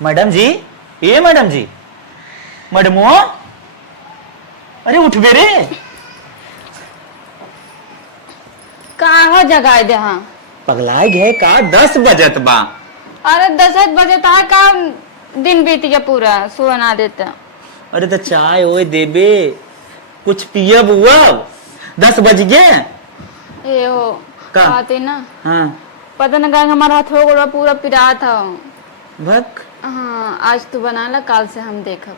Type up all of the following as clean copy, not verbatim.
Madam जी, ए madam जी, मैडमो, अरे उठ बे रे। कहाँ हो जगाए दे हाँ। पगलाए गए का 10 बजत बा। अरे 10 बजे तक का दिन बीत गया पूरा सुबह ना देता। अरे तो चाय ओए देबे, कुछ पियब उब, 10 बज गए ये हो का। आते ना हाँ पता ना कहा हमारा हाथ हो गया पूरा पिरा था। भक हाँ आज तू बना ला काल से हम देखब।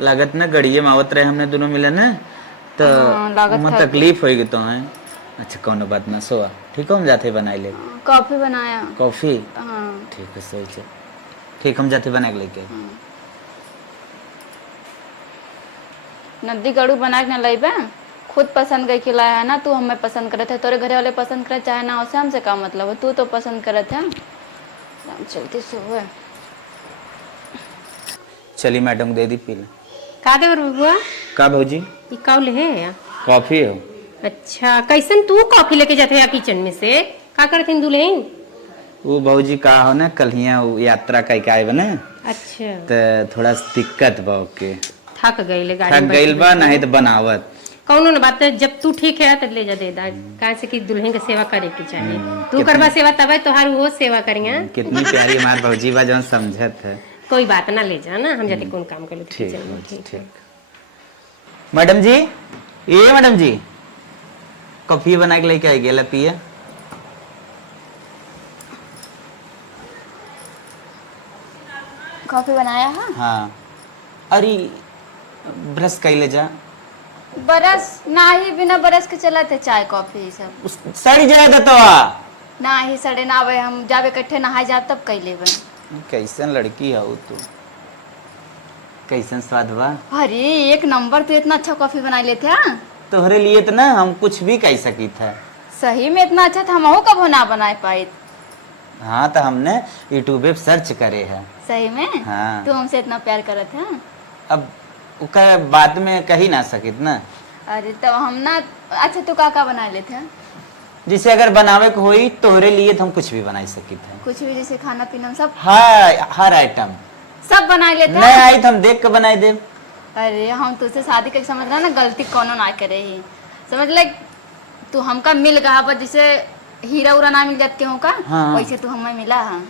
लागत ना गड़िए मावत रहे हमने दोनों मिले ना तो हाँ, लागत वहाँ खा तकलीफ होगी तो है। अच्छा कौन बात ना सोआ ठीक हो हम जाते बनाए ले। कॉफी बनाया। कॉफी हाँ ठीक है सही से ठीक हम जाते बना के लेके। नदी गड़ू बना के ना लाई बा खुद पसंद गई के लाया है ना तू हमें पसंद करे थे तोरे घरे वाले पसंद करे चाहे ना उसे हमसे का मतलब है तू तो पसंद करे थे। चलती सुबह चली मैडम दे दी पी ले। का देवर बबुआ का भौजी ई कौल है। कॉफी हो। अच्छा कैसन तू कॉफी लेके जाते है किचन में से का करते दुल्हन। वो भौजी का हो ना कल यहाँ यात्रा का इकाई बने अच्छा तो थोड़ा दिक्कत बा के थक गई गाड़ी थक में गइल बा नहीं तो बनावत। कौनो न बात जब तू ठीक है तो ले जा दे दा कहा से कि दुल्हन की सेवा करे की चाहिए तू करवा सेवा तब तोहार वो सेवा करिया। कितनी प्यारी हमार भौजी बा जो समझत है। कोई बात ना ले जा ना हम जाते कौन काम कर लेते ठीक किचन में। है ठीक। मैडम जी ए मैडम जी कॉफी बना के लेके आई गेला पिए। कॉफी बनाया है। हाँ अरे ब्रश कैले जा बरस ना ही बिना बरस के चला थे चाय कॉफी सब सड़ी जाए तो ना ही सड़े ना आवे हम जावे इकट्ठे नहाए जा तब कैले बन। कैसन लड़की है वो तू कैसन स्वाद बा। अरे एक नंबर तो इतना अच्छा कॉफी बना लेते हैं। तोहरे लिए तो ना हम कुछ भी कह सकी था। सही में इतना अच्छा था हम कब ना बना पाए। हाँ तो हमने यूट्यूब पे सर्च करे है। सही में हाँ। तू हमसे इतना प्यार करत है। अब उका बाद में कही ना सकित ना। अरे तब हम ना अच्छा तू का बना लेते हैं। जिसे अगर बनावे को होई तोहरे लिए तो हम कुछ भी बना सकी थे। कुछ भी जैसे खाना पीना सब हर आइटम सब बना लेते नहीं हैं। आई तो हम देख के बनाई दे। अरे हम तुझसे शादी करके समझ रहा ना गलती कोनो ना करे ही समझ ले तू हमका मिल गया पर जैसे हीरा उरा ना मिल जात के का हाँ। वैसे तू हमें मिला है।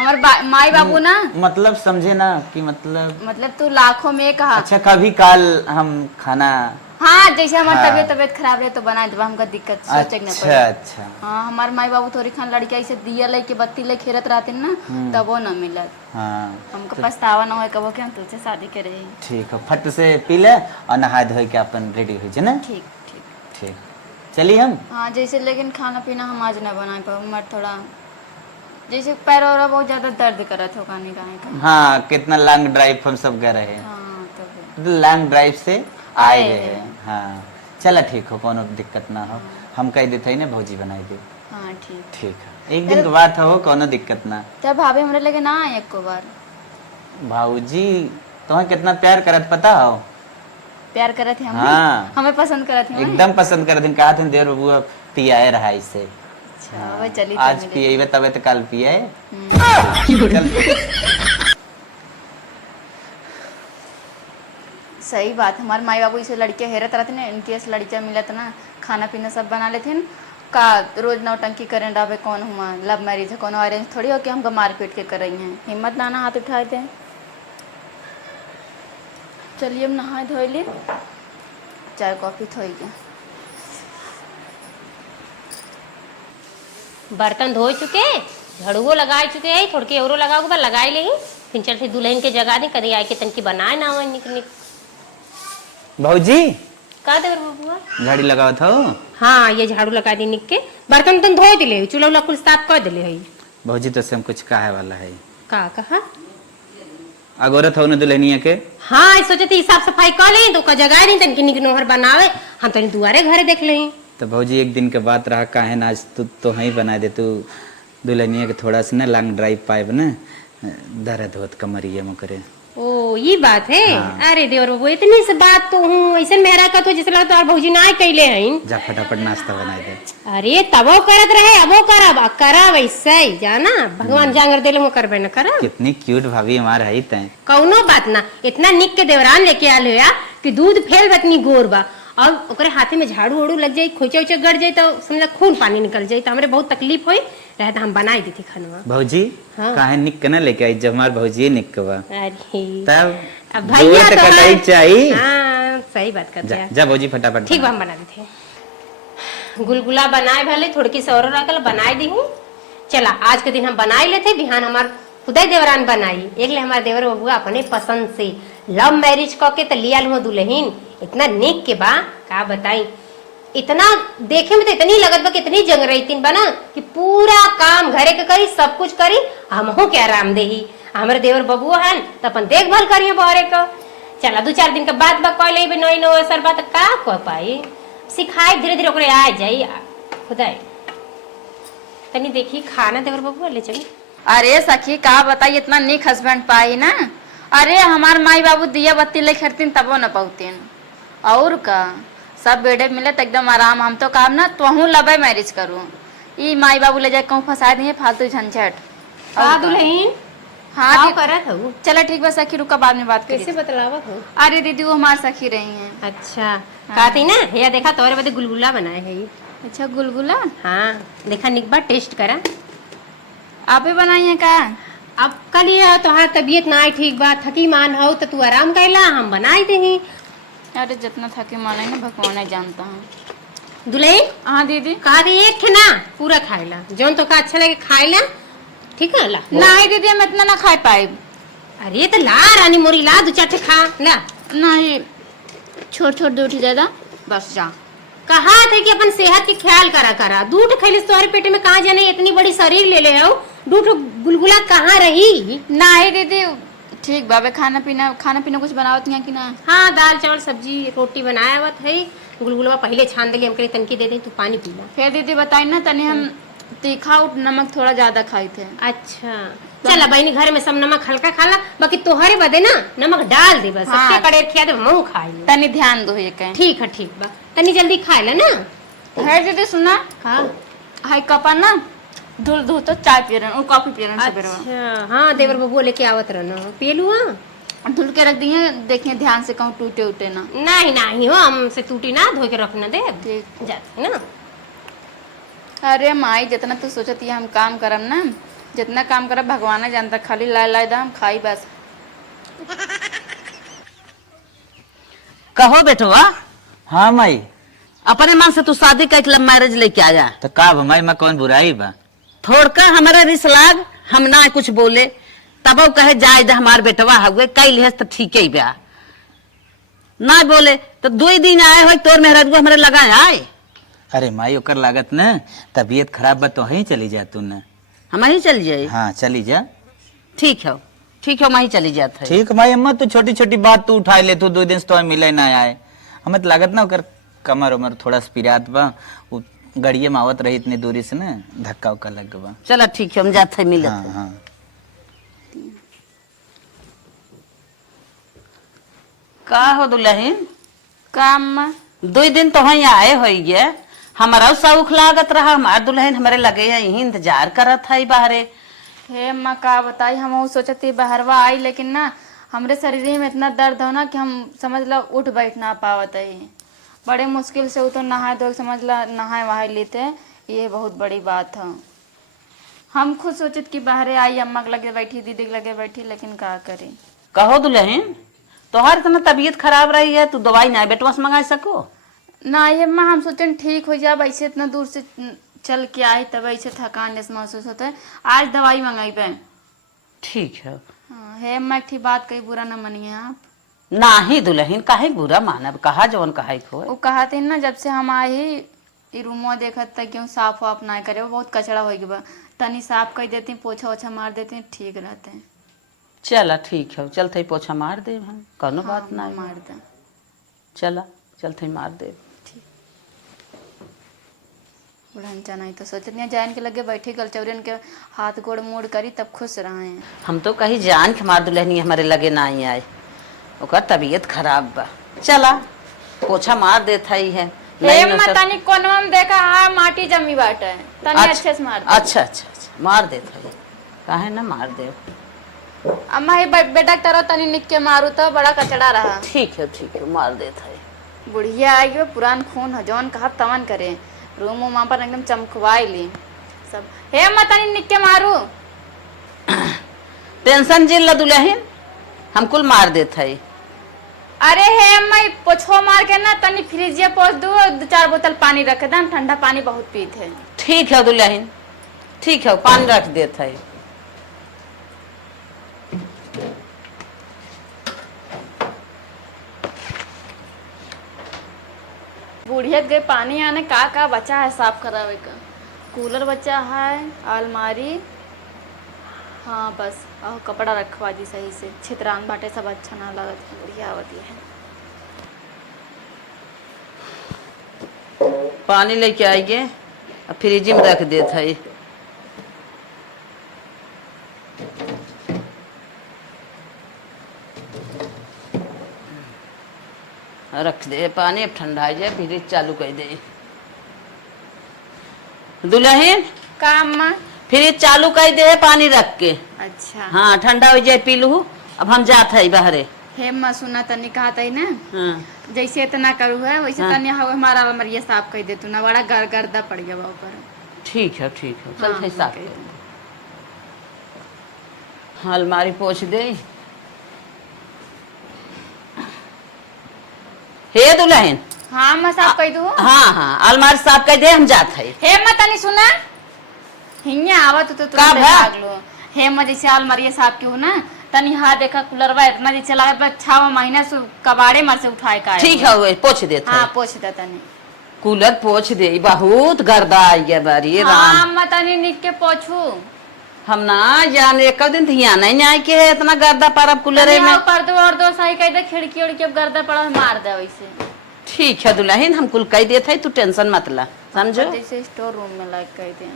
हमार माई बाबू ना मतलब समझे ना कि मतलब तू लाखों में कहा। अच्छा कभी काल हम खाना हाँ जैसे हमारी हाँ। तबीयत खराब रहे तो बना देबा हमका दिक्कत सोचे न अच्छा पड़े। अच्छा हाँ हमारे माई बाबू थोड़ी खान लड़किया ऐसे दिया लेके बत्ती ले खेरत रहते ना तब वो न मिलत। हाँ हमको पछतावा ना हो कबो कि हम तुझसे शादी करे। ठीक है फट से पी ले और नहा धो के अपन रेडी हो जाए ना। ठीक ठीक ठीक चलिए हम। हाँ जैसे लेकिन खाना पीना हम आज न बना पाओ मर थोड़ा जैसे पैर और बहुत ज्यादा दर्द करत हो खाने का। हाँ कितना लॉन्ग ड्राइव हम सब गए रहे हाँ तब लॉन्ग ड्राइव से आए आए गए रहे। हाँ चला ठीक हो कोनो दिक्कत ना हो हम कह देते ना भौजी बनाई दे। हाँ ठीक ठीक है एक दिन के बात हो कोनो दिक्कत ना। तब भाभी हमरे लगे ना आए एक बार। भाऊजी तुम्हें कितना प्यार करत पता हो। प्यार करत है हाँ। हमें पसंद करत है। एकदम पसंद कर दिन कहा थे देर बबुआ पियाए रहा इसे। अच्छा वही चली आज पिए तबे तो कल पिए। सही बात हमारे माई बाबू इसे लड़के हेरत रहते ना इनके ऐसे लड़कियां मिलत ना खाना पीना सब बना लेते हैं का रोज नौटंकी करें डाबे कौन हुआ लव मैरिज है कौन अरेंज थोड़ी हो कि हमको मारपीट के कर रही हैं हिम्मत ना ना हाथ उठाए थे। चलिए हम नहाए धोए लिए चाय कॉफी थोई गया। बर्तन धो चुके झाड़ुओ लगा चुके है थोड़ के औरो लगाओगे लगाई ले फिर चल से दुल्हन के जगह नहीं करी आए के तनकी बनाए ना हो निक निक। भाऊजी का देवर बबुआ झाड़ी लगाओ था। हाँ ये झाड़ू लगा दी निक के बर्तन तन धो दिले चूल्हा उला कुल साफ कर दिले है। भाऊजी तो से हम कुछ कहे वाला है। का कहा अगोरत हो न दुल्हनिया के। हाँ सोचे थी साफ सफाई कर ले तो का जगह नहीं तनकी निक नोहर बनावे हम तनी दुआरे घरे देख ले। तो भाऊजी एक दिन के बात रहा काहे ना आज तू तो ही बना दे तू दुल्हनिया के थोड़ा सा ना लॉन्ग ड्राइव पाइब ना दर्द होत कमरिया में करे। ओ ये बात है। हाँ। अरे देवर बाबू इतनी से बात तो हूँ ऐसा मेहरा का तो जिसला तो भौजी ना कैले हैं। जा फटाफट नाश्ता बनाए दे। अरे तबो करत रहे अबो करब करा वैसे ही जाना भगवान जांगर देले वो करबे न करा। कितनी क्यूट भाभी हमार है तय। कौनो बात ना इतना निक के देवरान लेके आल होया कि दूध फेल बतनी गोर बा और ओकरे हाथे में झाड़ू उड़ू लग जाई खोचा उचा गड़ जाई तो समझ खून पानी निकल जाई तो हमरे बहुत तकलीफ होई रहे तो हम बनाई दी थी खनवा। भौजी हाँ। काहे निक के ना लेके आई जब हमार भौजी निक के बा। अरे तब अब भैया दूर तो तक कटाई है। चाहिए। हाँ सही बात कर जा, दिया। जा भौजी फटाफट ठीक बा बना। हम बना देते गुलगुला बनाए भले थोड़ी सी और रखल बनाए दी हूँ। चला आज के दिन हम बनाए लेते बिहान हमार खुदा देवरान बनाई एक ले हमारे देवर बबुआ अपने पसंद से लव मैरिज करके तो लिया लू दुल्हन इतना नेक के बा का बताई इतना देखे में तो इतनी लगत बा कितनी जंग रही तीन बना कि पूरा काम घरे के करी सब कुछ करी हमहू के आराम देही हमारे देवर बबुआ है तो अपन देखभाल करिए बहरे का। चला 2-4 दिन के बाद बा कह ले नई नो असर बात का कह पाई सिखाए धीरे धीरे ओकरे आ जाई खुदाई तनी देखी खाना देवर बबुआ ले चली। अरे सखी का बताई इतना निक हस्बैंड पाई ना। अरे हमार माई बाबू दिया बत्ती ले खरतीन तबो न पौतीन और का सब बेड़े मिले तो एकदम आराम। हम तो काम ना तुहू लबे मैरिज करूँ ई माई बाबू ले जाए कहूँ फंसा दिए फालतू झंझट। हाँ दुल्हन हाँ हाँ दी- करत हूँ चलो ठीक बा सखी रुका बाद में बात कैसे करिए। बतलावत हूँ। अरे दीदी वो हमार सखी रही हैं। अच्छा कहा थी ना या देखा तोरे बदे गुलगुला बनाए है ये। अच्छा गुलगुला हाँ देखा निक बार टेस्ट करा आप ही बनाई हैं का। अब कल ये तोहार तबीयत ना आई ठीक बा थकी मान हो तो तू आराम कैला हम बनाई दही। अरे जितना थके माने ना भगवान जानता हूँ। दुल्हन हाँ दीदी कहा थी एक थे ना पूरा खाएला जौन तो का अच्छा लगे खाएला ठीक है ला। नहीं दीदी हम इतना ना खा पाए। अरे तो ला रानी मोरी ला 2-4 ठे खा ला। नहीं छोड़ छोड़ दो उठी ज्यादा बस जा। कहा थे कि अपन सेहत के ख्याल करा 2 ठे खैलिस तोहरे पेटे में कहाँ जाने इतनी बड़ी शरीर ले ले हो 2 ठे गुलगुला कहाँ रही। नहीं दीदी ठीक बाबे खाना पीना कुछ बनावत हैं कि ना। हाँ दाल चावल सब्जी रोटी बनाया हुआ है गुलगुलवा पहले छान देली हमके तनकी दे दे तू पानी पी ला। फिर दीदी बताई ना तनी हम तीखा और नमक थोड़ा ज्यादा खाए थे। अच्छा चला बहनी घर में सब नमक हल्का खाला बाकी तोहरे बदे ना नमक डाल दे बस हाँ। सबके कड़ेर खिया दे मुंह खाए ले। तनी ध्यान दो ये कहीं। ठीक है ठीक बा तनी जल्दी खाए ला ना। है दीदी सुना हाँ हाई कपा ना धुल धुल तो चाय पी रहे कॉफी पी रहे सवेरे अच्छा हाँ देवर बबुआ लेके आवत रहना पी लू हाँ धुल के रख दिए देखिए ध्यान से कहूँ टूटे उटे ना। नहीं नहीं हो हमसे टूटी ना धो के रखना दे ठीक जाते ना। अरे माई जितना तू सोचत ये हम काम करम ना जितना काम करब भगवान जानता खाली ला हम खाई बस। कहो बेटवा हाँ माई अपने मन से तू शादी कर लव मैरिज लेके आया तो का माई में कौन बुराई बा। थोड़का हमारा रिस लाग हम ना कुछ बोले तब कहे जाए दे हमार बेटवा हुए कई लिहस तो ठीक ही ब्याह ना बोले तो 2 दिन आए हो तोर मेहराज हमारे लगाए आए। अरे माई ओकर लागत न तबीयत खराब बा तो ही चली जा तू न। हम ही चल जाए हाँ चली जा। ठीक है हम ही चली जाते है। ठीक माई अम्मा तू छोटी छोटी बात तू उठाई ले तू 2 दिन से तो मिले ना आए हमें तो लागत ना ओकर कमर उमर थोड़ा स्पिरात बा गड़िए में आवत रही इतनी दूरी से ना धक्का उक्का लग बा। चलो ठीक है हम जाते है मिलते हाँ हैं। हाँ का हो दुल्हन काम 2 दिन तो वहीं आए हो गए हमारा शौक लागत रहा हमार दुल्हन हमारे लगे यही इंतजार करत है बाहरे। हे माँ का बताई हम सोचती बाहरवा आई लेकिन ना हमरे शरीर में इतना दर्द हो ना कि हम समझ लो उठ बैठ ना पावत है। बड़े मुश्किल से वो तो नहाए धो समझ ला नहाए वहाए लेते ये बहुत बड़ी बात है। हम खुद सोचत कि बाहरे आई अम्मा के लगे बैठी दीदी के लगे बैठी लेकिन का करी। कहो दुल्हन तोहार इतना तबीयत खराब रही है तू दवाई ना बेटवा से मंगा सको ना ये माँ हम सोचें ठीक हो जाए ऐसे इतना दूर से चल के आए तब ऐसे थकान जैसे महसूस होता है आज दवाई मंगाई पे। ठीक है। हाँ है अम्मा एक ठीक बात कही बुरा न मानिए आप। ना ही दुल्हन काहे बुरा मानब कहा जवन कहा खोए वो कहा थे ना जब से हम आए ही रूमो देखत तक क्यों साफ वाफ ना करे वो बहुत कचरा हो गया तनी साफ कर देती पोछा ओछा मार देते हैं ठीक रहते हैं। चला ठीक है चलते पोछा मार दे हम कोनो बात ना मार दे चला चलते मार दे बुढ़ंचा नहीं तो सोचत नहीं जान के लगे बैठी गल चौरन के हाथ गोड़ मोड़ करी तब खुश रहे। हम तो कहीं जान के हमार दुल्हनी हमारे लगे ना ही आए, ओकर तबीयत खराब बा। चला पोछा मार देता ही है। हे तनी कोनवा में देखा हा माटी जमी बाटे तनी अच्छे से मार दे। अच्छा अच्छा अच्छा मार देता है, काहे ना मार दे। अम्मा हे बेटा तरो तनी निक्के मारू तो बड़ा कचड़ा रहा। ठीक है मार देता है। बुढ़िया आई गयो पुरान खून ह जौन कहा तमन करे रूम वहाँ पर एकदम चमकवाई ली सब। हे अम्मा तनी निक्के मारू। टेंशन जिल दुल्हन हम कुल मार देता है। अरे हे अम्मा पोछो मार के ना तनी फ्रिजिया पोछ दो 2-4 बोतल पानी रख दे, हम ठंडा पानी बहुत पीते हैं। ठीक है दुल्हन, ठीक है पानी रख देता है। बुढ़ियत गए पानी आने का बचा है साफ करावे का। कूलर बचा है, अलमारी, हाँ बस और कपड़ा रखवा दी सही से। छितरान बाटे सब अच्छा ना लगत है, बुढ़िया आवती है। पानी लेके आइए और फ्रिज में रख देता है। रख दे पानी, अब ठंडा जाए फ्रिज चालू कर दे। दुल्हन का अम्मा? फ्रिज चालू कर दे पानी रख के। अच्छा हाँ ठंडा हो जाए पी लू। अब हम जाते है बाहरे। हे अम्मा सुना तनी कहा था ना हाँ जैसे इतना करू है वैसे हाँ। तनी हमारा अलमारिया साफ कर दे तू ना, बड़ा गर्दा पड़ गया ऊपर। ठीक है चल हाँ, हिसाब कर कर। हाँ अलमारी पोछ दे। हे दुल्हन हाँ मैं साफ कर दूँ। हाँ अलमारी साफ कर दे, हम जाते है। हे अम्मा तनी सुना हिंगे आवत तो का भा? भाग लो। हे अम्मा जैसे अलमारिया साफ क्यों ना तनी हाँ देखा कूलरवा इतना जैसे लागत बा 6 महीना से कबाड़े मार से उठाए का। ठीक है वो पोछ देता हाँ है। पोछ दे तनी। कूलर पोछ दे, बहुत गर्दा आई गया बारी हाँ राम। अम्मा तनी निक के पोछू। हम ना जाने एक दिन ध्यान नहीं आए के है इतना गर्दा परब कूलर में। पर्दो और दो सही कह दे, खिड़की उड़की अब गर्दा पड़ा मार दे वैसे। ठीक है दुल्हन हम कुल कह देते है, तू टेंशन मत ला समझो। जैसे स्टोर रूम में लग कह दे।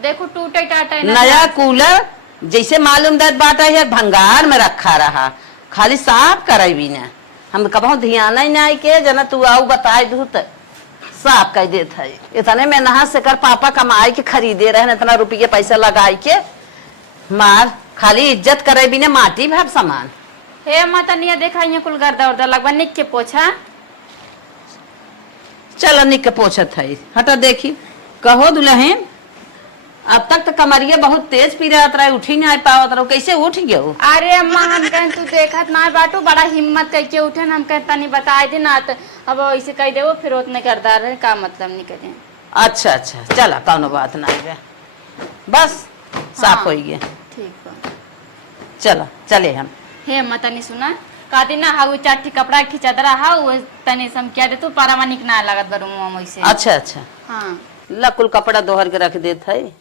देखो टूटे टाटा नया कूलर जैसे मालूम दर्द बाटा है भंगार में रखा रहा, खाली साफ करे भी ना। हम कभी ध्यान ही नहीं के जना तू आओ बताए दू तो साफ कर देता है। इतने में नहा से कर पापा कमाई के खरीदे रहे इतना रुपये पैसा लगाई के मार, खाली इज्जत करे भी ना माटी भाव सामान। हे माता निया देखा ये कुल गर्दा उर्दा लगवा निक के पोछा। चलो निक के पोछत है। हटा देखी कहो दुल्हन अब तक तो कमरिया बहुत तेज पी रहा था, उठी नहीं पावत रहो, कैसे उठ गयो? अरे अम्मा हम कहें तू देखत ना बाटू बड़ा हिम्मत करके उठे ना, हम कहें तनी बताए दे ना तो अब ऐसे कह दे फिर उतने करदार रहे का मतलब नहीं करे। अच्छा चला कौनो बात नहीं है, बस साफ हो गया। ठीक बा चलो चले हम। हे अम्मा तनी सुना कहती ना हाउ चाटी कपड़ा खिंचदरा हाउ तनी सम क्या दे तू पारामानिक ना लागत बरू मुंह में से। अच्छा हाँ ला कुल कपड़ा दोहर के रख देता है।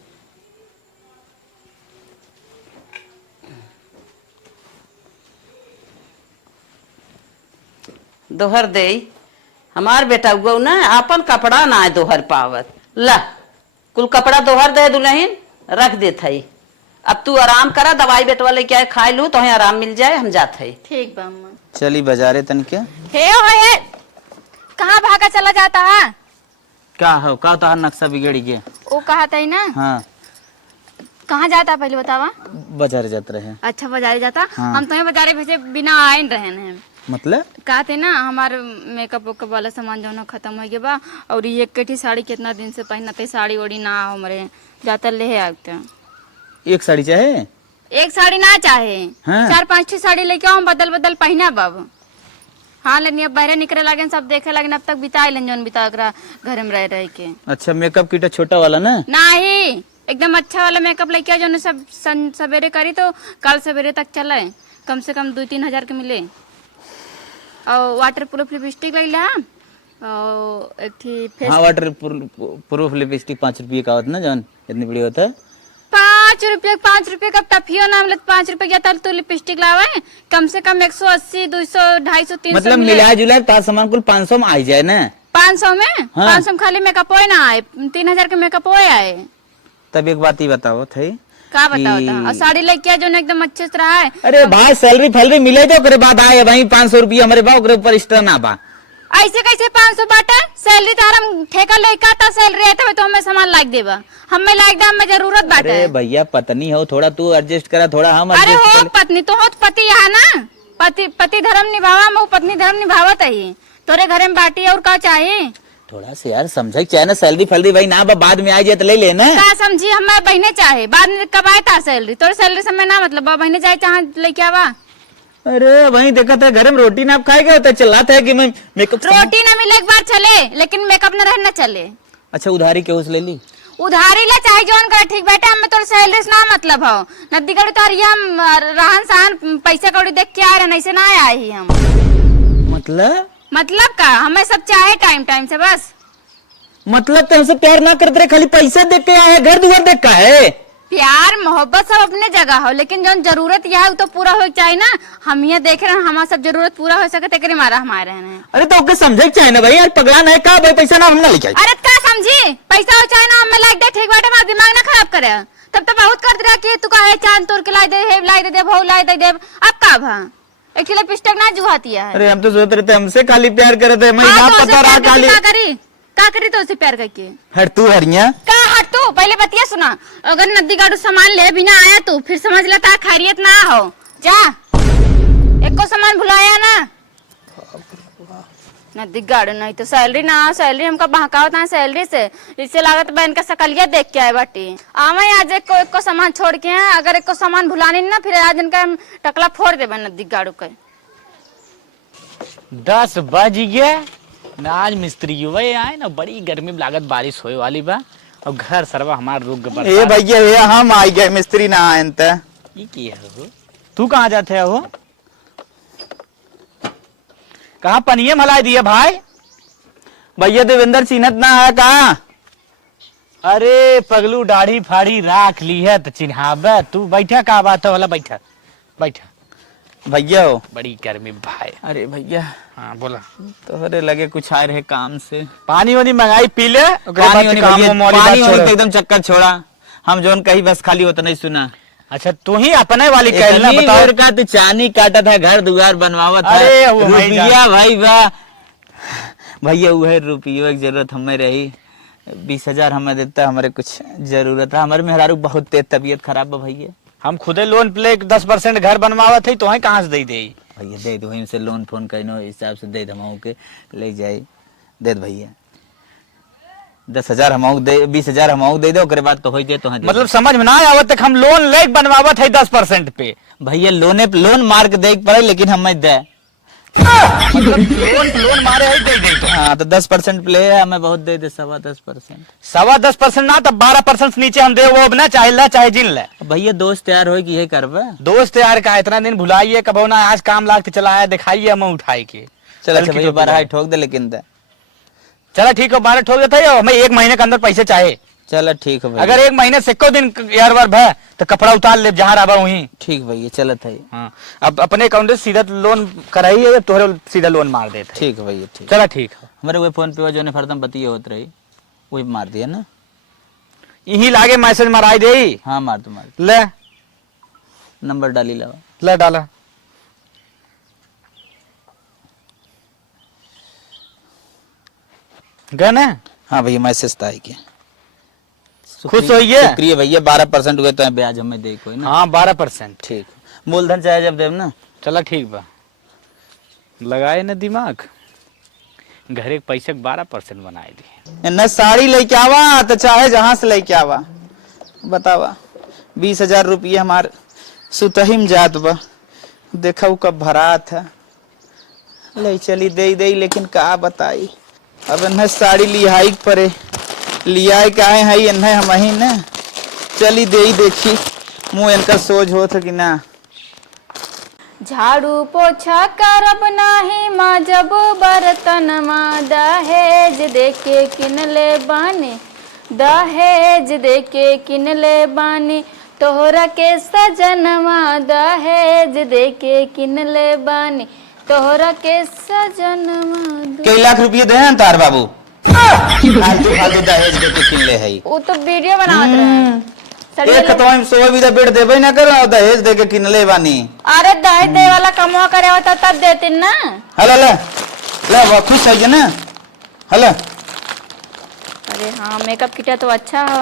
दोहर दे हमार बेटा गौ ना अपन कपड़ा ना दोहर पावत। ला कुल कपड़ा दोहर दे दुल्हन रख देता है। अब तू आराम करा, दवाई बेटवा लेके आए खा लू तो आराम मिल जाए, हम जाते है। ठीक बा अम्मा। चली बाजारे तनिके। हे कहाँ भागा चला जाता है? क्या हो का तो नक्शा बिगड़ गया। वो कहा था ना। हाँ कहाँ जाता पहले बतावा। बाजार जाते रहे। अच्छा बाजारे जाता। हाँ। हम तुम्हें बाजारे भेजे बिना आए रहे हैं। मतलब कहते ना हमारे मेकअप वेकअप वाला सामान जो ना खत्म हो गया बा, और ये कटी साड़ी कितना दिन से पहनते साड़ी ओड़ी ना हमारे जाता ले आते। एक साड़ी चाहे? एक साड़ी ना चाहे हाँ। 4-5 साड़ी लेके आओ, बदल बदल पहना बाब। हाँ लेकिन अब बाहर निकले लगे सब देखे लगे, अब तक बिताए लेन जौन बिता घर में रह के। अच्छा मेकअप किट छोटा वाला ना? नहीं एकदम अच्छा वाला मेकअप लेके आओ जो सब सवेरे करी तो कल सवेरे तक चले, कम से कम 2-3 हजार के मिले। और वाटर प्रूफ लिपस्टिक ले ला और एक थी फेस। हाँ वाटर प्रूफ लिपस्टिक 5 रुपये का होता ना जौन इतनी बड़ी होता है। 5 रुपये का टफियो नाम ले 5 रुपये जाता तो लिपस्टिक लावे, कम से कम 180, 200, 250, 300 मतलब मिला जुला तार सामान कुल 500 में आई जाए ना। 500 में हाँ। 500 में खाली मेकअप होए ना आए, 3000 के मेकअप होए आए। तब एक बात ही बताओ थे का बताओ कि- था, और साड़ी लेके आ जो ना एकदम अच्छे से रहा है। अरे भाई सैलरी फैलरी मिले तो ओकरे बाद आए वही 500 रुपया हमारे बा ओकरे ऊपर एक्स्ट्रा ना बा। ऐसे कैसे 500 बाटा सैलरी तो हम ठेका लेके आता, सैलरी आता है तो हमें सामान लाग देबा, हमें लाग दे, हमें जरूरत बाटा अरे है। भैया पत्नी हो, थोड़ा तू एडजस्ट करा, थोड़ा हम अरे एडजस्ट हो कर। पत्नी तो हो, पति यहाँ ना, पति धर्म निभावा, मैं पत्नी धर्म निभावत है, तोरे घरे में बाटी और का चाहिए। थोड़ा से यार समझ चाहे ना, सैलरी फैलरी भाई ना बा, बाद में आ जाए तो ले लेना। का समझी, हमें बहने चाहे, बाद में कब आए था सैलरी, तोरे सैलरी समय ना मतलब बहने चाहे चाहे लेके आवा। अरे वही देखा था घर में रोटी ना आप खाएगा होता चला था कि मैं मेकअप रोटी ना मिले एक बार चले, लेकिन मेकअप न रहना चले। अच्छा उधारी के उस ले ली। उधारी ला चाहे जौन कर, ठीक बेटा, हमें तोर सैलरी से ना मतलब हो, नदी कड़ी तो हम रहन सहन पैसा कौड़ी देख के आ रहे, ऐसे ना आए ही हम। मतलब का हमें सब चाहे टाइम टाइम से बस। मतलब तो हमसे प्यार ना करते रहे, खाली पैसे देख के आए, घर दुआर देख का है। प्यार मोहब्बत सब अपने जगह हो, लेकिन जो जरूरत यह है वो तो पूरा हो चाहिए ना। हम ये देख रहे हैं हमारा सब जरूरत पूरा हो सके, तेरे मारा हमारे हैं। अरे तो ओके समझे चाहे ना भाई, यार पगला ना है का भाई, पैसा ना हम ना लेके आए। अरे का समझी, पैसा हो चाहे ना हमें लाइक दे, ठीक बाटे, हमारा दिमाग ना खराब करे। तब तो बहुत कर दिया कि तू का है चांद तोड़ के लाई दे भाव लाई दे, अब का भा एक किलो पिस्टक ना जुहाती है। अरे हम तो सोच रहे थे हमसे खाली प्यार करे थे, मैं हाँ, ना तो उसे पता रहा प्यार खाली। करके का करी तो उसे प्यार करके हट तू हरिया का हट तू, पहले बतिया सुना। अगर नदी गाड़ू सामान ले बिना आया तू, फिर समझ लेता खैरियत ना हो, जा एक को सामान भुलाया ना। नदी गाड़ू नहीं तो सैलरी ना, सैलरी हमका बहकावत ना सैलरी से, इससे लागत बहन का सकलिया देख के आए बाटी। आवे आज एक को सामान छोड़ के हैं, अगर एक को सामान भुलानी ना, फिर आज इनका हम टकला फोड़ देबे नदी गाड़ू के। 10 बज गया ना, आज मिस्त्री युवा आए ना, बड़ी गर्मी में लागत बारिश होए वाली बा, और घर सरवा हमार रुक गए। ए भैया ये हम आ गए, मिस्त्री ना आए त ये की है हो? तू कहाँ जाते हो? कहाँ पनिये मलाई दिए भाई? भैया देवेंद्र चिन्हत ना है कहा? अरे पगलू दाढ़ी फाड़ी राख ली है तो चिन्हाबे, तू बैठा का बात है वाला, बैठा बैठा। भैया हो बड़ी गर्मी भाई। अरे भैया हाँ बोला। तोहरे लगे कुछ आए रहे काम से, पानी वानी मंगाई पी ले, पानी वानी तो एकदम चक्कर छोड़ा, हम जोन कही बस खाली होता नहीं सुना। अच्छा तू ही अपने वाली कहना बताओ। का तो चानी काटा था, घर दुआर बनवावा था, अरे वो रुपया भाई बा भैया वह रुपये की जरूरत हमें रही, 20,000 हमें देता, हमारे कुछ जरूरत है, हमारे मेहरारू बहुत तेज तबीयत खराब बा भैया। हम खुदे लोन पे 10% घर बनवावा थे, तो कहाँ से दे दे भैया दे दो, वहीं से लोन फोन कहीं हिसाब से दे दमाऊ के ले जाए, दे दो भैया 10,000 हम दे, 20,000 हम दे दो, बाद तो हो जाए तो मतलब समझ में ना आवत तक हम लोन ले बनवावत है 10% पे। भैया लोन मार के दे पड़े, लेकिन हम दे लोन मारे है दे दे तो। हाँ तो 10% प्ले है, हमें बहुत दे दे, 10.25%। 10.25% ना तो 12% नीचे हम दे, वो ना चाहे ला चाहे जिन ले। भैया दोस्त यार हो कि ये करबे, दोस्त यार का इतना दिन भुलाइए, कबो ना आज काम लागते चला है, दिखाइए हम उठाई के। चल अच्छा भैया 12 ठोक दे, लेकिन दे चलो ठीक है, 12 ठोक देता है, हमें 1 महीने के अंदर पैसे चाहिए। चलो ठीक है भैया। अगर 1 महीने से एको दिन यार बार भै तो कपड़ा उतार ले जहाँ रहा वहीं। ठीक भैया चलत है। हाँ अब अपने अकाउंट से सीधा लोन कराइए, तोहरे सीधा लोन मार देते। ठीक है भैया ठीक। चलो ठीक है। हमारे वो फोन पे जो ने फरदम बतिये होत रही वही मार दिया ना, यही लागे मैसेज माराई दे। हाँ मार दो मार ले नंबर डाली लाओ। ले डाला। गए ना? हाँ भैया मैसेज तो आएगी। खुश होइए। शुक्रिया भैया, 12% हुए तो ब्याज हमें दे कोई ना। हाँ 12%। ठीक, मूलधन चाहे जब देव ना। चला ठीक बा, लगाए ना दिमाग, घरे के पैसे 12% बनाए दी। न साड़ी लेके आवा तो चाहे जहां से लेके आवा, बतावा 20,000 रुपये हमार सुतहिम जात बा, देखा वो कब भरा था, ले चली दे दे, लेकिन का बताई अब न साड़ी लिहाई परे, लियाए काहे है न हम ही न, चली दे देखी मुँह इनका सोच होत कि ना। झाड़ू पोछा करब नाही माँ जब बर्तन माँ, दहेज देके किनले बानी, दहेज देके किनले बानी, तोहरा के सजनवा दहेज देके किनले बानी, तोहरा के सजनवा कई लाख रुपये दे हैं तार बाबू फालतू फालतू दहेज दे के किन ले है वो तो वीडियो बनावत रहे सड़ी एक खतवा में सोए भी बेट देबे ना करो दहेज दे के किन ले बानी। अरे दहेज दे वाला कमवा करे होता तब देती ना। हेलो ले ले वो खुश है ना। हेलो अरे हाँ मेकअप किट तो अच्छा हो।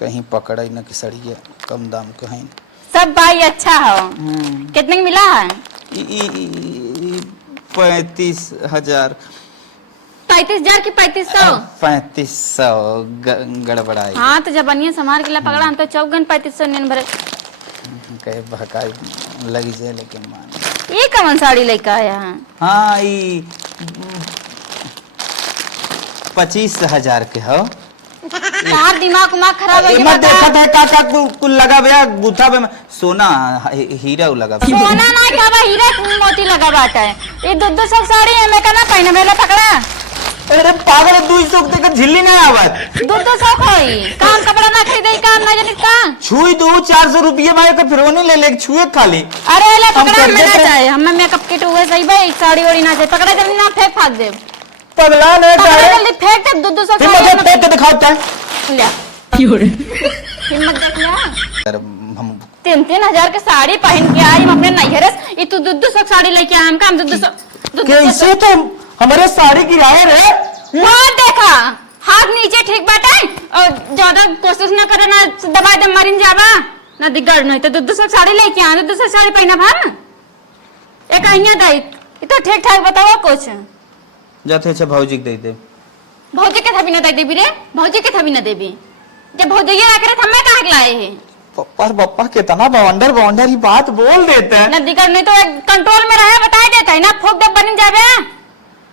कहीं पकड़ा ही ना कि सड़िया कम दाम का है सब भाई अच्छा हो। कितने का मिला है? 35,000 35,000 की 3500। 3500 गड़बड़ाई। हाँ तो जब बनिए संभाल के ला पकड़ा हम तो चौगन 3500 नियन भरे कहे भकाई लगी जाए लेकिन मान ये कौन साड़ी लेके आया है? हाँ ई 25,000 के हो। यार दिमाग खराब हो मत देखा था काका कुल लगा भैया गुथा पे सोना हीरा लगा सोना ना का हीरा मोती लगा बाटा है। ये 200 साड़ी है मैं कहना पहने मेला पकड़ा। अरे पागल 200 तक झिल्ली नहीं आवत 200 खोई काम कपड़ा ना खरीदे काम ना जाने का छुई दो 400 रुपये मारे का फिर नहीं ले ले छुए खाली। अरे ले पकड़ा मैं ना चाहे हम मेकअप किट हुए सही भाई साड़ी ओड़ी ना चाहे पकड़ा जल्दी ना फेंक फाक दे पगला ले जल्दी फेंक दे 200 फिर साड़ी मुझे फेंक के दिखाओ ता ले हिम्मत देख लिया। हम 3,000 की साड़ी पहन के आई हम अपने नैहरे ये तू 200 साड़ी लेके आया हम काम 200 कैसे तो हमारे साड़ी गिराए रे वहाँ देखा हाथ नीचे ठीक बाटे और ज्यादा कोशिश ना करे ना दबा दे मरिन जावा ना दिगड़ नहीं तो 200 साड़ी लेके आ 200 साड़ी पहना भान एक अहिया दाई ये तो ठीक ठाक बताओ कुछ जाते अच्छा भौजी दे दे भौजी के थबी ना दे देबी रे भौजी के थबी ना देबी जब भौजी ना करे हम मैं कहां के लाए हैं पर बप्पा कितना बवंडर ही बात बोल देते हैं ना दिगड़ नहीं तो कंट्रोल में रहे बता देता है ना फूक दे बन जावे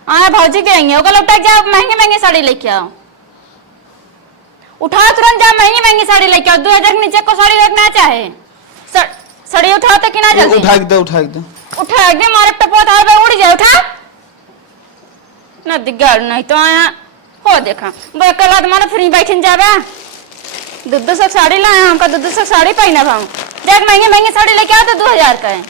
हाँ भौजी देंगे ओका लौटा जाओ महंगी महंगी साड़ी लेके आओ उठाओ तुरंत जाओ महंगी महंगी साड़ी लेके आओ 2,000 के नीचे को साड़ी रखना चाहे साड़ी उठाओ तो कि ना जल्दी उठा दे उठा के मारे टपो था उड़ जाए उठा ना दिगड़ नहीं तो आया हो देखा वो कल तुम्हारा फ्री बैठन जावे 200 साड़ी लाए हमका 200 साड़ी पहना भाऊ देख महंगी महंगी साड़ी लेके आओ तो 2,000 का है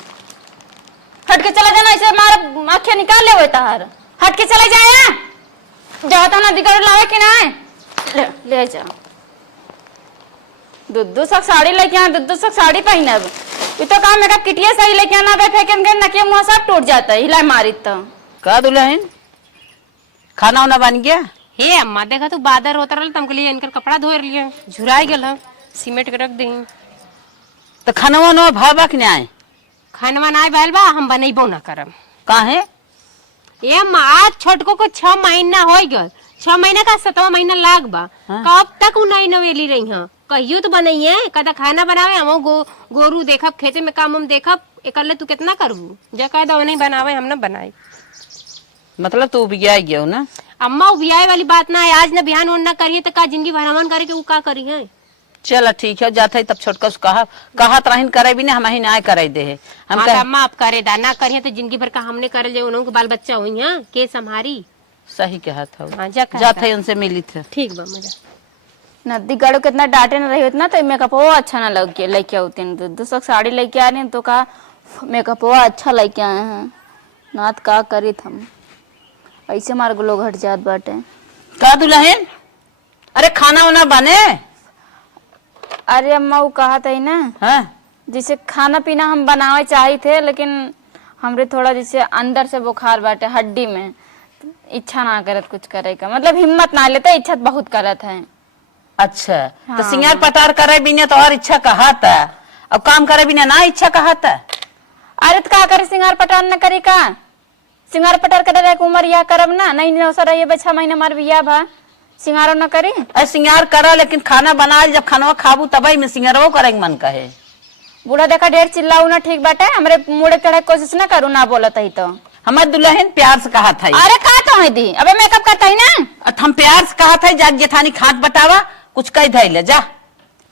हट के चला जाना ऐसे मारा आंखें निकाल ले तार हट के चले जाए जाता ना दिगड़ लाए कि ना ले जा 200 साड़ी लेके आ 200 साड़ी पहनब ये तो काम मेरा किटिया सही लेके आना बैठे के नके मुंह सब टूट जाता है हिला मारी तो का दुल्हन खाना वाना बन गया? हे अम्मा देखा तू बादर होता रहल तुमके लिए इनकर कपड़ा धोर लिए झुराई गेल हम सीमेंट के रख दे तो खाना वाना भाबा कि नहीं? खानवा ना बैल बा हम बनैबो ना करम काहे? ए अम्मा आज छोटको को 6 महीना हो गल 6 महीना का 7वां महीना लाग बा कब तक उ नई नवेली रही हां कहियो तो बनइए कदा खाना बनावे हम गोरू देखब खेते में काम हम देखब एकले तू कितना करबू जे कह दो नहीं बनावे हम ना बनाई मतलब तू बिया गयो ना? अम्मा उबियाए वाली बात ना है आज ना बिहान ओन ना करिए तो का जिंदगी भर हमन करे के उ का करी है चल ठीक है जाते तब छोटका से कहा तरह करे भी नहीं हम ही ना करे दे है हम हाँ, कह अम्मा आप करे दा ना करिए तो जिंदगी भर का हमने करल जे उनको बाल बच्चा हुई हां के संभारी सही कहा था हां जाते उनसे मिली थे ठीक बा मजा नदी गड़ो कितना डांटे ना रही उतना तो मेकअप वो अच्छा ना लग के लेके आते 200 साड़ी लेके आ रहे तो का मेकअप वो अच्छा लेके आए हैं नात का करी हम ऐसे मार लोग हट जात बाटे का दुल्हन अरे खाना वाना बने? अरे अम्मा वो कहा था ना हाँ जैसे खाना पीना हम बनावे चाहे थे लेकिन हमरे थोड़ा जैसे अंदर से बुखार बाटे हड्डी में इच्छा ना करत कुछ करे का मतलब हिम्मत ना लेते इच्छा बहुत करत है। अच्छा हाँ। तो सिंगार पटार करे बिना तो और इच्छा कहा था अब काम करे बिना ना इच्छा कहा था? अरे तो का करे सिंगार पटार न करे का सिंगार पटार करे उम्र या करब ना नहीं नौसर रहिए 6 महीना मार बिया भा सिंगारो न करे अरे सिंगार करा लेकिन खाना बना जब खाना खाबू तब में सिंगारो करे मन कहे बूढ़ा देखा ढेर चिल्लाऊ ना ठीक बाटे हमरे मुड़े चढ़े कोशिश ना करू ना बोलत ही तो हमारे दुल्हन प्यार से कहा था अरे का तो है दी अबे मेकअप करता ही ना हम प्यार से कहा था जाग जेठानी खाट बटावा कुछ कह धै ले जा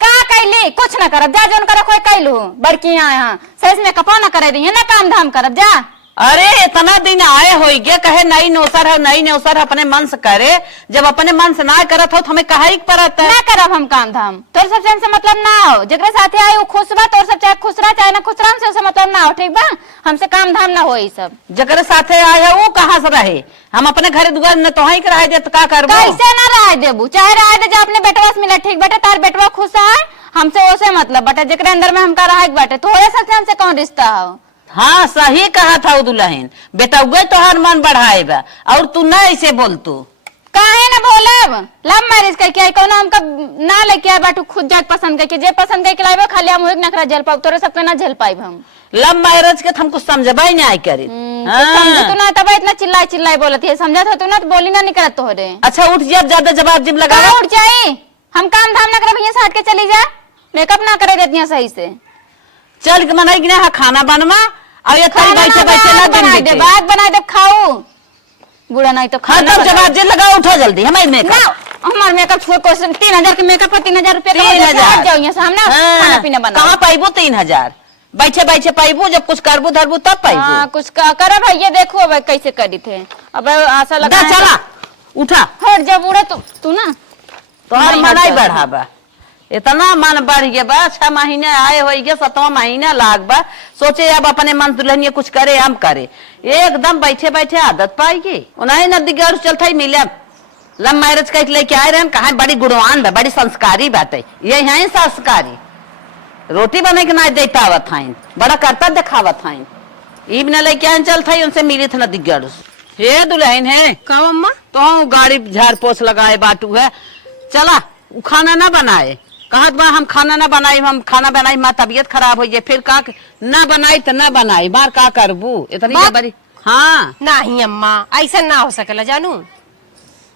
का कैली कुछ ना करब जा जोन करे कोई कैलू बड़की यहाँ सही में कपा ना करे दी ना काम धाम करब जा अरे इतना दिन आए हो गया, कहे नई नौसर है नई नौसर है, अपने मन से करे। जब अपने मन से ना करत हो तो हमें कहा परत है। ना करब हम काम धाम, तोर सब से मतलब ना हो। जगरे साथे आए वो खुश बा, तोर सब चाहे खुश रहा चाहे ना खुश रहा, हमसे उसे मतलब ना हो, ठीक बा। हमसे काम धाम ना हो ये सब। जगरे साथे आए है वो कहाँ से रहे? हम अपने घर दुआर न तो ही रहे दे तो का करबो? कैसे ना रह देबू, चाहे रह दे, जब अपने बेटवा से मिला ठीक बाटे, तार बेटवा खुश है, हमसे ओसे मतलब बाटे। जगरे अंदर में हमका रहा बाटे, तो सबसे हमसे कौन रिश्ता हो? हाँ सही कहा था दुल्हन, बेटा उगे तो हर मन बढ़ाएगा और तू ना ऐसे बोल। तू काहे ना बोलब? लव मैरिज करके आई, कौन हमका ना लेके आए बाटू, खुद जाके पसंद करके, जे पसंद करके लाइबो खाली हम एक नखरा झेल पाऊ, तोरे सबके ना झेल पाइब हम। लव मैरिज के हमको समझबा ही नहीं करी। समझ तू ना, तब इतना चिल्लाई चिल्लाई बोलत है, समझत हो तू ना तो बोली ना निकलत तोहरे। अच्छा उठ जा, ज्यादा जवाब जिम लगा उठ जाई, हम काम धाम ना करे भैया, साथ के चली जा, मेकअप ना करे देती सही से। चल के मनाई कि खाना बनवा और ये खाली बैठे बैठे ना दिन बीते। बात बना दे, खाओ बुढ़ा नहीं तो खाना। तब जवाब जे लगाओ, उठो जल्दी। हमारे मेकअप हमारे मेकअप छोड़ को 3000 के मेकअप 3000 रुपया 3000 जाओ यहाँ से, हम ना खाना पीना बना। कहाँ पाइबो 3000? बैठे बैठे पाइबो, जब कुछ करबो धरबो तब पाइबो। कुछ करे भैया, देखो अब कैसे करी थे। अब आशा लगा चला उठा, हट जा बूढ़ा, तू ना तो हर मनाई बढ़ाबा। इतना मन बढ़ गया बा, 6 महीने आए हो गया, 7वां महीना लाग बा। सोचे अब अपने मन दुल्हन कुछ करे, हम करे। एकदम बैठे बैठे आदत पाएगी। उन्हें नदी गौर चलता ही मिले लव मैरिज का लेके आए रहे, कहा बड़ी गुणवान बा, बड़ी संस्कारी बात है। ये है संस्कारी, रोटी बने के ना देता आवत थाइन, बड़ा करता दिखावत थाइन। ई न लेके आए चलता ही, उनसे मिली था नदी गौर। हे दुल्हन है का अम्मा? तो गाड़ी झाड़ पोछ लगाए बाटू है, चला खाना ना बनाए। कहत बा हम खाना ना बनाई, हम खाना बनाई माँ तबीयत खराब हो जाए, फिर का ना बनाई तो ना बनाई, बार का करबू इतनी बड़ी। हाँ नहीं अम्मा, ऐसा ना हो सकेला जानू।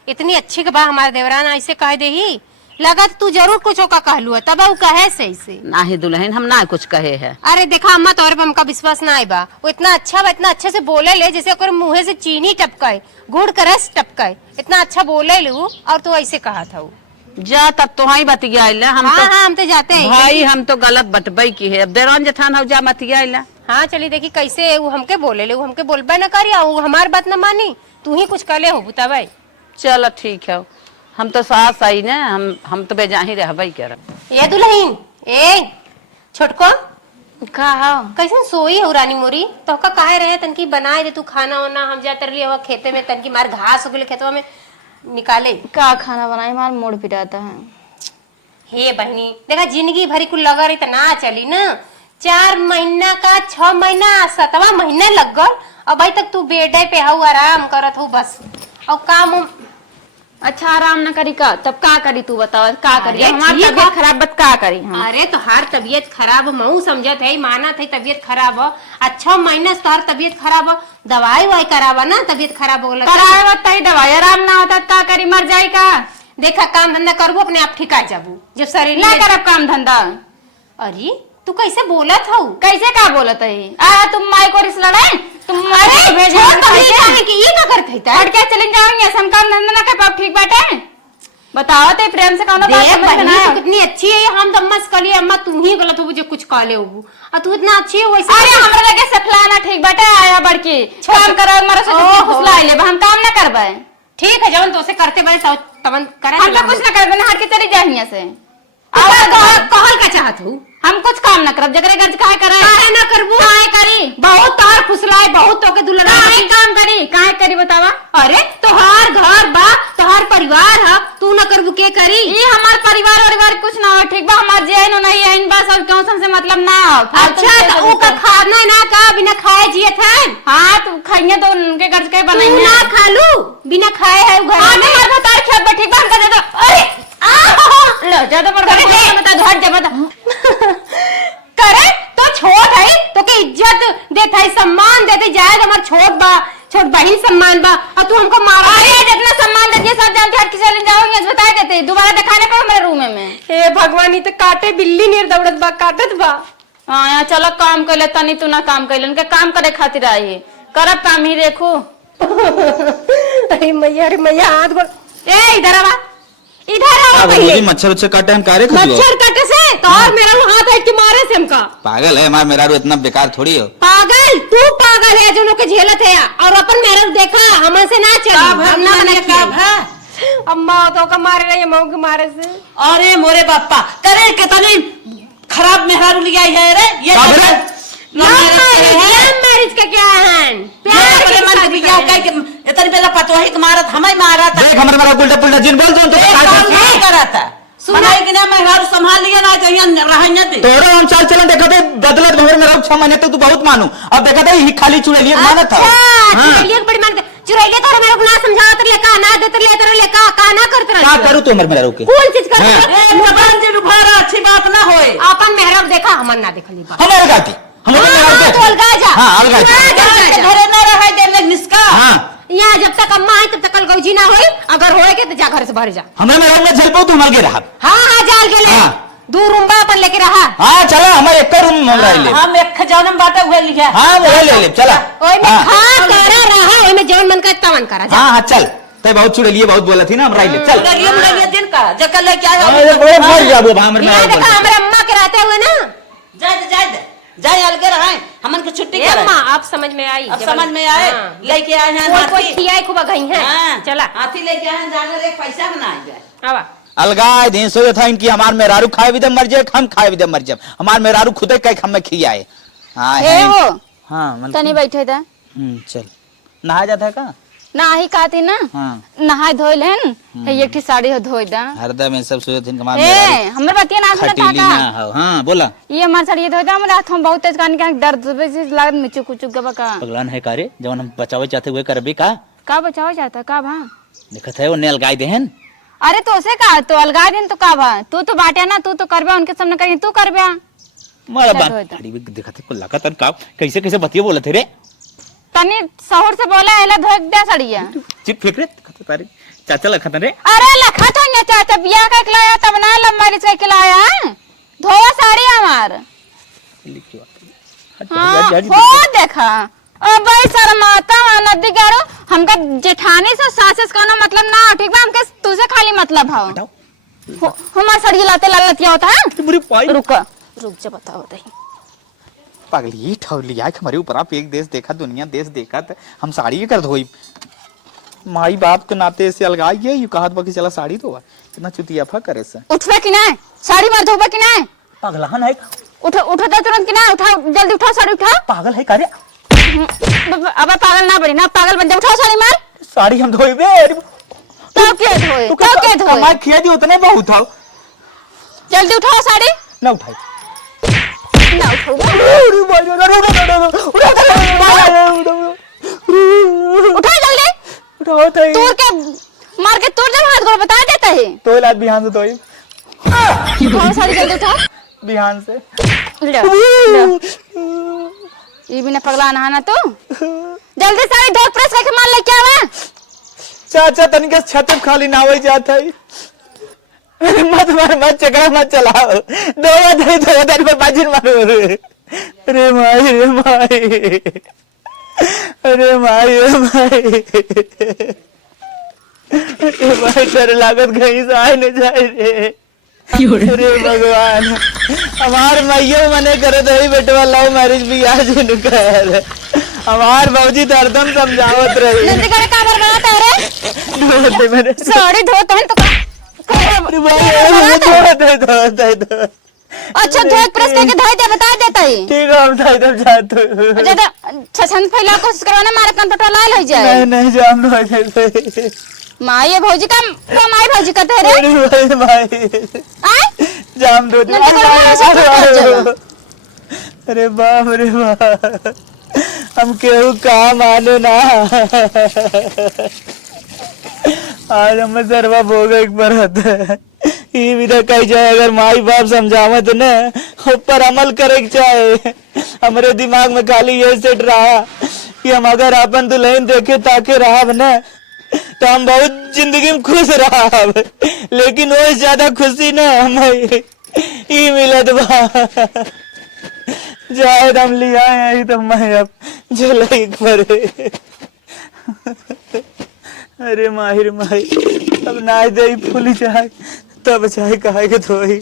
इतनी अच्छी के बा हमारे देवरान ऐसे कह दे ही, लगा तू जरूर कुछ का कहलू है, तब वो कहे सही से। नहीं दुल्हन हम ना कुछ कहे है। अरे देखा अम्मा, तोरे पे हमका विश्वास ना बा। वो इतना अच्छा बा, इतना अच्छे से बोले ले जैसे ओकर मुंह से चीनी टपकाए, गुड़ का रस टपकाए, इतना अच्छा बोले लू, और तू ऐसे कहा था। जा तब तो ही बतिया हम। हाँ, हाँ, हम तो जाते हैं भाई, हम तो गलत बटबई की है। अब देरान जेठान हो जा मतिया। हाँ चली देखी कैसे वो हमके बोले ले, वो हमके बोलबे न करी, वो हमारी बात न मानी, तू ही कुछ कले हो बुता भाई। चलो ठीक है, हम तो सास आई ना, हम तो बेजा ही रह कर। ये दुल्हन ए छोटको का कैसे सोई हो रानी मोरी, तो का कहे रहे तनकी बनाए दे तू खाना वाना, हम जाते रही हो खेते में, तनकी मार घास हो गए खेतवा में निकाले। का खाना बनाई, मार मूड पिटाता है। हे बहनी देखा, जिंदगी भरी कुल लगा रही तो ना चली ना। 4 महीना का 6 महीना 7वां महीना लग गल, अब भाई तक तू बेडे पे हो आराम करत हो बस। और काम अच्छा आराम ना करी का, तब का करी तू बताओ, का करी? अरे हमारी ठीक तबीयत है। खराब बत का करी हम? अरे तो हर तबीयत खराब मऊ समझत है, माना थे तबीयत खराब हो, अच्छा महीना से हर तबीयत खराब हो, दवाई वाई करावा ना, तबीयत खराब हो गला कराए बताई, दवाई आराम ना होता का करी, मर जाए का? देखा काम धंधा करबो अपने आप ठीक आ जाबू जब शरीर ना में। करब काम धंधा। अरे तू कैसे बोलत हो? कैसे का बोलत है? तुम माई को रिस लड़ाई, तुम माई को भेजे छोड़ हम तो कैसे? काहे कि ये का करत है ता? हट के चले जाओगे, हम काम धंधा ना कर पाओ, ठीक बाटे? बताओ ते प्रेम से कौनो बात देख समझ में बहनी ना तू आए? कितनी अच्छी है, हम तो अम्मा से कली अम्मा तू ही गलत हो मुझे कुछ काले हो, और तू इतना अच्छी है वैसे। अरे हमरा लगे सफलाना ठीक बाटे, आया बड़की काम करो, मरो से ओहो। फुसला ले, हम काम ना करबे। ठीक है जवन तो से करते बड़े तवन करे हम तो कुछ ना करबे, ना हट के चली जाए यहाँ से। कहल का चाहत हूँ हम कुछ काम ना करब, जगरे गर्ज काहे करे? काहे ना करबू? काहे करी? बहुत तार फुसलाए, बहुत तो के दुल्हन काहे काम करी? काहे करी बतावा? अरे तोहार घर बा, तोहार परिवार है, तू न करबू के करी? ये हमार परिवार कुछ ना हो, ठीक बा? हमार जे नो नहीं है, इन बस और क्यों से मतलब ना हो। अच्छा तो ऊ का खाना ना का बिना खाए जियत है? हाँ तू खाइए तो उनके गर्ज के बनाई तू ना खा लू बिना खाए है घर हाँ में? हमार बता खेत बा, ठीक बा? हमका दे दो। अरे लो ज्यादा पर बता दो, हट जा बता। करे तो छोट है तो के इज्जत देता है, सम्मान देते जाए, हमार छोट बा, छोट बहन सम्मान बा, और तू हमको मारा। अरे जितना सम्मान देती है सब जानती, हट के चले जाओगे, बता देते दोबारा दिखाने को मेरे रूम में। हे भगवान, ये तो काटे बिल्ली नियर दौड़त बा, काटत बा। हाँ यहाँ चलो काम कर ले, तनी तू ना काम कर ले, उनके काम करे खातिर आई है, करब काम ही देखो। अरे मैया हाथ गोड़, ए इधर आवा, इधर आओ क्या पहले। बोली, मच्छर उच्छर काटे हम कारे खजुआ? मच्छर कटे से तो और मेरा वो हाथ हट के मारे से हम हमका। पागल है हमारा मेरा इतना बेकार थोड़ी हो। पागल तू पागल है जो लोग के झेलत है और अपन मेहरा देखा हमन से ना चली हम ना बना अम्मा तो का मारे रही मऊ के मारे से। अरे मोरे बापा करे कितनी खराब मेहरारू लिया है रे ये मैरिज का क्या है प्यार के मन बिया कह के इतनी बेला पतवाही के मारत हमें मारा था। देख हमारे मेरा उल्टा पुल्टा जिन बोल दो तो नहीं करा था सुनाई कि ना मेहरारू संभाल लिया ना चाहिए रहने दे तोरा हम चाल चलन देखा थे बदलत भवर मेरा 6 महीने तक तू बहुत मानू अब देखा था ही खाली चुड़ैलिया माना था। चुड़ैलिया बड़ी मानते चुड़ैलिया तो मेरे को ना समझावत ले का ना देत ले तेरे ले का ना करत रह क्या करूं तू मेरा रोके कौन चीज कर जबान जी भरा अच्छी बात ना होए अपन मेहरा देखा हमन ना देखली बा हमारे गाती हमारे मेरा तो अलगा जा हां अलगा जा घरे ना रहे दे ले निस्का हां यहाँ जब तक अम्मा आई तब तक कल गौजी ना होई अगर होएगे तो जा घर से बाहर जा हमें मेरा में झलपो तू मर गए रहा। हां जाल के ले हाँ। 2 रूम बा अपन लेके रहा। हां चला हमारे एक रूम में रह ले हम एक खजानम बाटे हुए लिखा हां वो ले चला ओए में खा करा रहा ओए में जवन मन का तवन करा जा। हां चल ते बहुत चुड़ैलिया बहुत बोला थी ना हम रह ले चल लगिए दिन का जकल ले क्या है अरे बड़े मर जाबो हमारे यहाँ देखा हमारे अम्मा के रहते हुए ना जाए अलगे रहे हमन के छुट्टी ए करे अम्मा आप समझ में आई अब समझ में आए लेके आए हैं कोई हाथी खियाई खूब गई है चला हाथी लेके आए हैं जाकर एक पैसा बनाए जाए आवा अलगाए दिन सो था इनकी हमार मेहरारू खाए भी दे मर जाए हम खाए भी दे मर जाए हमार मेहरारू खुदे कई हमें खियाए। हां ए हो हां तनी बैठे था चल नहा जाता है का ना ही कहती ना हां नहाय धोइल हन एक ठी साड़ी हो धोई दा हरदम में सब सोचत हन हमार ए हमर बतिया ना सुनत खटीली था ना हो। हां बोला ये हमार साड़ी धोई दा हमर हाथ में बहुत तेज कान के दर्द बेसी लागत मिचू कुचू के बका पगलान है कारे जवन हम बचावे चाहते हुए करबे का बचाओ जाता का भा देखत है वो नेल गाय देहन अरे तो से का तो अलगा दिन तो का भा तू तो बाटे ना तू तो करबे उनके सामने कहीं तू करबे मारा क्या बात धोए दा? गाड़ी में देखत है को लागत का कैसे कैसे बतिया बोलत है रे तनी सहूर से बोला एला धोई दे साड़िया चिप फेंक रे तारी चाचा लखत रे अरे लखा तो ना चाचा बिया का लाया तब ना लंबाई से लाया धोवा साड़ी हमार हाँ, हो देखा अब शर्माता नदी गारो हमका जेठानी से सास का मतलब ना ठीक बा हमके तुझे खाली मतलब है हमार सड़ी लाते ललतिया होता है बुरी पाई रुक जा बताओ दही पागल ये ठौ लिया कि हमारे ऊपर आप एक देश देखा दुनिया देश देखा तो हम साड़ी कर धोई माई बाप के नाते से अलगाई है यू कहत बाकी चला साड़ी धोवा कितना चुतियाफा करे से उठबे कि नहीं साड़ी मार धोबे कि नहीं पागलहन है उठ उठा तुरंत कि नहीं उठा जल्दी उठा साड़ी उठा पागल है कारे अब पागल ना बनी ना पागल बन जा उठा साड़ी मार साड़ी हम धोइबे तो के धोए तो के धोए हमार खिया दी उतने बहुत था जल्दी उठाओ साड़ी ना उठाई ना उठाओ उठा जल्दी तोड़ के मार के तोड़ जब हाथ गोड़ बता देता है तो इलाज बिहान से धोई उठाओ साड़ी जल्दी उठाओ बिहान से ले ये बिना पगला नहाना तो जल्दी साड़ी धो प्रेस करके मार ले क्या है चाचा तनिक छत पे खाली नावई जाता है मत चकरा मत चलाओ दो दिन पर बाजिन मारो रे माई रे माई अरे माई रे माई अरे भाई तेरे लागत कहीं से आए न जाए रे अरे भगवान हमार मैयो मने करे तो ही बेटवा लव मैरिज भी आज कर हमार बाबूजी तो हरदम समझावत रही नंदी करे का बरना तेरे धोते मेरे साड़ी धोता है तो अरे भाई धो अच्छा धो प्रेस करके धो दे बता देता है ठीक है हम धो दे जाते ज्यादा छछन फैला कोशिश करवाना मारे कंप्यूटर लाल हो जाए नहीं जाम धो जैसे माई भौजी का माई भौजी का तेरे अरे भाई आए जाम धो नंदी करे ऐसे कर जाओ अरे बाप रे बाप हम केहू का मानो ना आज हम सरवा भोग एक बरत ये भी तो कही जाए अगर माई बाप समझावत न ऊपर अमल करे के चाहे हमारे दिमाग में खाली ये सेट रहा कि हम अगर अपन दुल्हन देखे ताके रहा न तो हम बहुत जिंदगी में खुश रहा लेकिन वो ज्यादा खुशी न हमें ही मिलत बा जाए हम लिया आई तो मैं अब झलई पर अरे माहिर माही अब ना दे फूल जाए तब चाहे कहे के धोई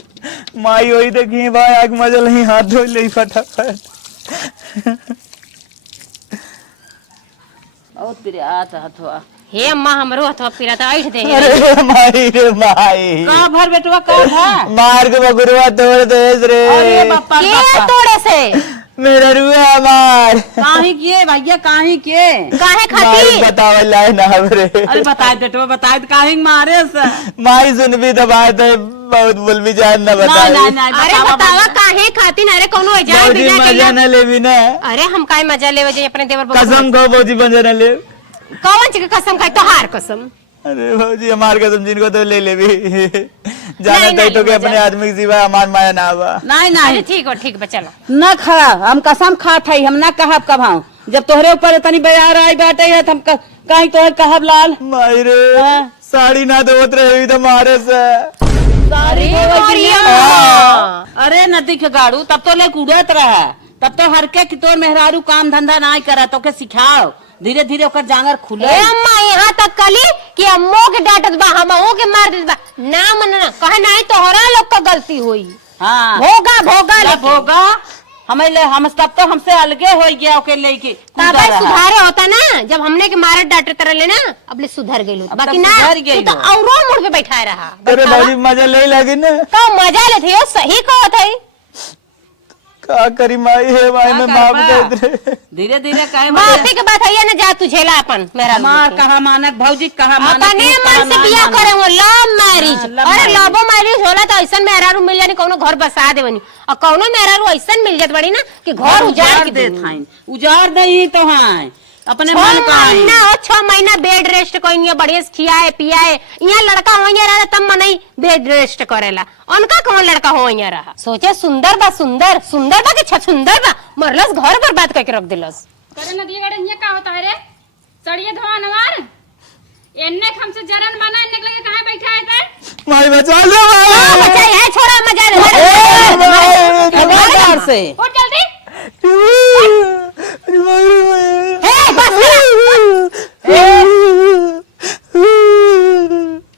माई वही देखी भाई आग मजा नहीं हाथ धो ले फटाफट। और तेरे आत हथवा हे अम्मा हमरो हथवा पीरा था ऐठ दे। अरे माई रे माई का भर बेटवा का है मार के बगुरवा तोड़ दे रे। अरे बापा के तोड़े से मेरा रुआ मार काहे किए भैया काहे किए काहे माई खाती बतावे लाए ना रे। अरे बताए बेटवा बताए तो काहे मारे से माई सुन भी तो बात है बहुत बोल भी जान ना नहीं बताई। नहीं नहीं अरे बतावा काहे खाती ना? अरे कोनो एजाज बहुत बिना मजा के न लेवी ना। अरे हम काय मजा लेवे जे अपने देवर बबू कसम खो भौजी बंजा न ले। कौन चीज के कसम खाई? तोहार कसम। अरे भौजी हमार कसम जिनको तो ले ले भी जाना नहीं, तय तो नहीं, के अपने आदमी के सिवा हमार माया ना बा। नहीं अरे नहीं ठीक बा चलो। न खा हम कसम खात है हम ना कहब कभाऊ जब तोहरे ऊपर तनी बयार आई बैठे है हम कहीं तोहर कहब लाल माई रे हाँ। साड़ी ना धोत रहे तो मारे से। सारी हाँ। अरे नदी के गाड़ू तब तो ले उड़त रहा तब तो हर के कि तोर मेहरारू काम धंधा ना करा तो के सिखाओ धीरे धीरे ओकर जांगर खुले। ए अम्मा यहाँ तक कली कि अम्मो के डांटत बा हमो के मार देत बा ना मनना कहे नहीं तोहरा लोग का गलती हुई। हाँ भोगा भोगा जब लेकिन। होगा हमें ले हम तब तो हमसे अलगे हो गया ओके लेके तब सुधारे होता ना जब हमने के मारे डांटे तरह लेना अब ले सुधर गई अब बाकी तब ना सुधर तू गइलो। तो औरो मुड़ पे बैठाए रहा। अरे भौजी मजा ले लगी ना। तो मजा ले थे सही कहत है। का करी माई है माई में माफ कर दे। धीरे धीरे कहे माफी के बात है ना जा तू झेला अपन मेरा मार कहा मानक भौजी कहा मानक अपने मन से बियाह करे वो लव मैरिज। love अरे marriage। लव मैरिज होला तो ऐसा मेहरारू मिल जानी कोनो घर बसा देवनी और कोनो मेहरारू ऐसा मिल जात बड़ी ना कि घर उजाड़ के दे दे। थाइन उजाड़ दई तो हां अपने मन का है। 6 महीना बेड रेस्ट कोई बढ़िया से खियाए पियाए। यहाँ लड़का हो रहा तब मनई बेड रेस्ट करेला उनका कौन लड़का हो रहा। सोचे सुंदर बा कि छछुंदर बा मरलस घर बर्बाद करके रख दिलस। करे नदी गड़े ये का होता है रे सड़िए धोआ नवार एन्ने हमसे जरन बना इन्ने के लगे कहां बैठा है ते माई बचा लो बच्चा है छोड़ा मजा ले खबरदार से उठ जल्दी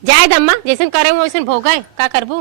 जाए दम्मा जैसे करे वैसे भोगाए का करबू।